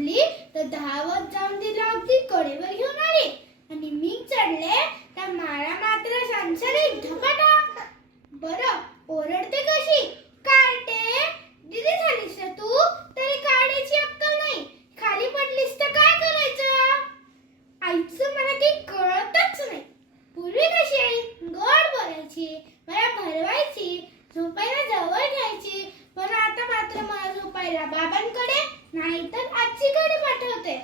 पडली तर धावत जाऊन तिला अगदी कडेवर घेऊन आली आणि मी चढले तर मला मात्र सणसणीत झपाटा. बरं ओरडते कशी? कार्टे, दिदी झालीस ना तू तरी काढायची अक्कल नाही. खाली पडलीस तर काय करायचं? आईचं मला काही कळतच नाही. पूर्वी कशी आई गोड बोलायची, मला भरवायची, झोपायला जवळ घ्यायची, पण आता मात्र मला झोपायला बाबांकडे नाहीतर आजीकडे पाठवते.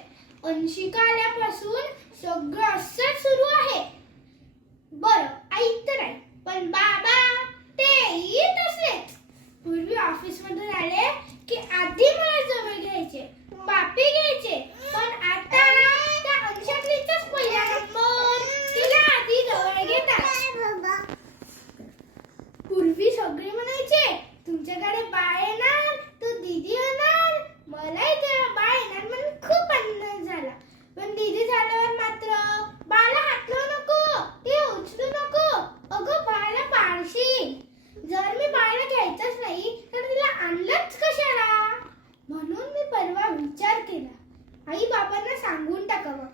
अंशिका आल्यापासून सगळं असंच सुरू आहे. बरं आई तर आहे, पण बाबा तेही तसलेच. पूर्वी ऑफिस मधून आले की आधी मला जवळ घ्यायचे, पापी घ्यायचे, पण आता त्या अंशातलीच पहिला नंबर, तिला आधी जवळ घेतात. पूर्वी सगळे म्हणायचे तुमच्याकडे बाळ येणार तो दीदी होणार. मलाही तेव्हा बाळ येणार म्हणून खूप आनंद झाला. पण दीदी झाल्यावर मात्र बाळाला हातलू नको, ते उचलू नको, अगं बाळाला पाडशील. जर मी बाळाला घ्यायचंच नाही तर तिला आणलंच कशाला? म्हणून मी परवा विचार केला आई बाबांना सांगून टाकावं.